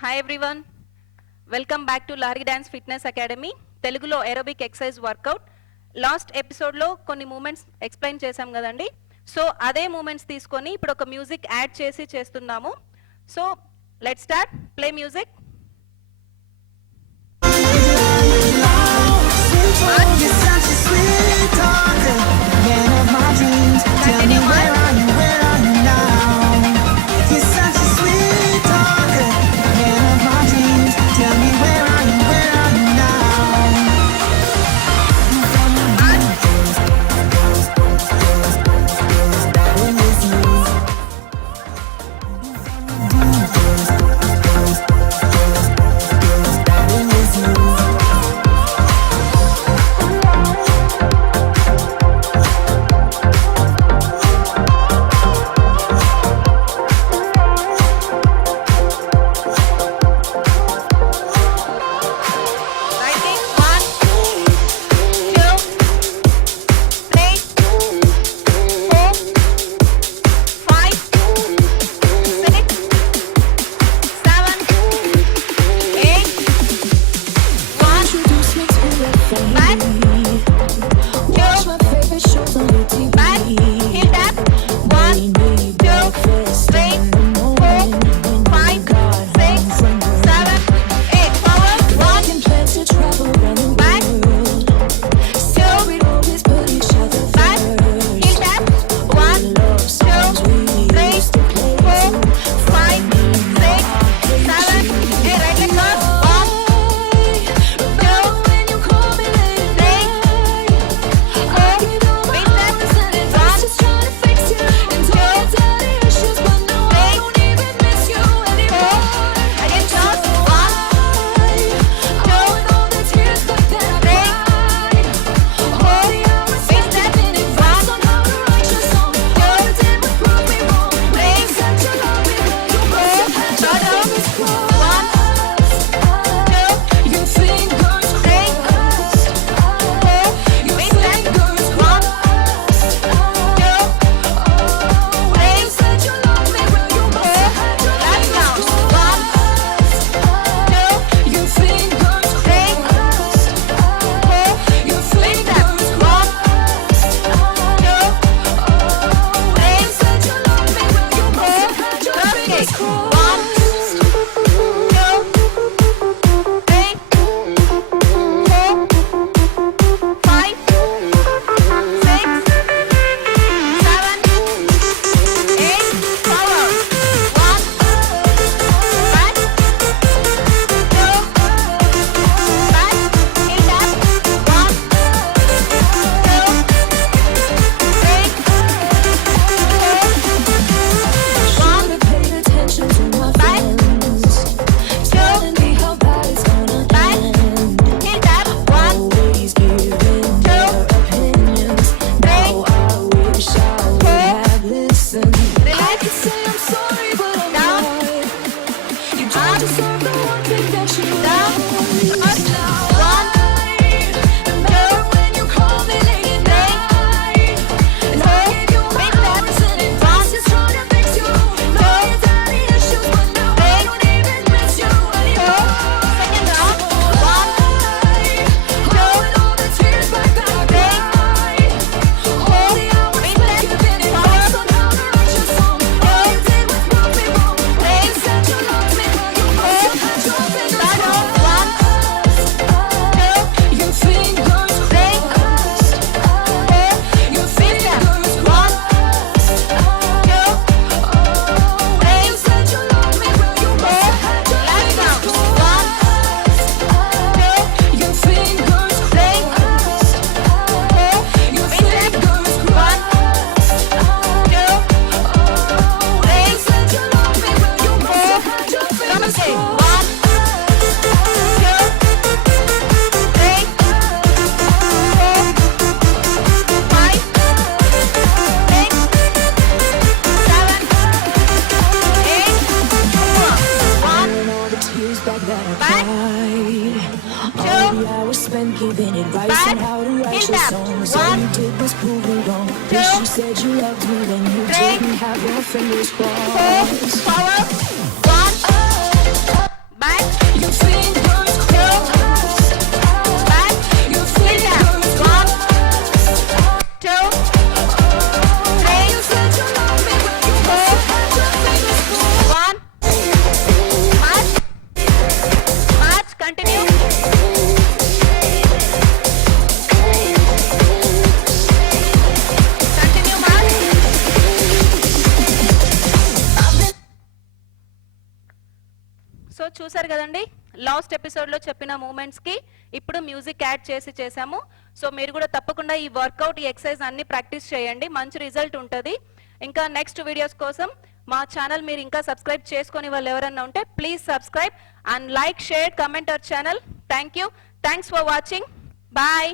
Hi everyone, welcome back to Lahari Dance Fitness Academy. Telugulo aerobic exercise workout. Last episode lo konni movements explain chesam kadandi. So ade movements teeskoni ippudu oka music add chesi chestunnamu. So let's start. Play music. Continue on. said you loved me when you didn't have your fingers crossed. Power. చూసారు కదండి, లాస్ట్ ఎపిసోడ్లో చెప్పిన మూమెంట్స్కి ఇప్పుడు music add చేసి చేసాము. సో మీరు కూడా తప్పకుండా ఈ వర్కౌట్, ఈ ఎక్సర్సైజ్ అన్ని ప్రాక్టీస్ చేయండి, మంచి రిజల్ట్ ఉంటుంది. ఇంకా నెక్స్ట్ వీడియోస్ కోసం మా ఛానల్ మీరు ఇంకా సబ్స్క్రైబ్ చేసుకొని వాళ్ళు ఎవరన్నా ఉంటే please subscribe and like, share, comment our channel. Thank you. Thanks for watching. Bye.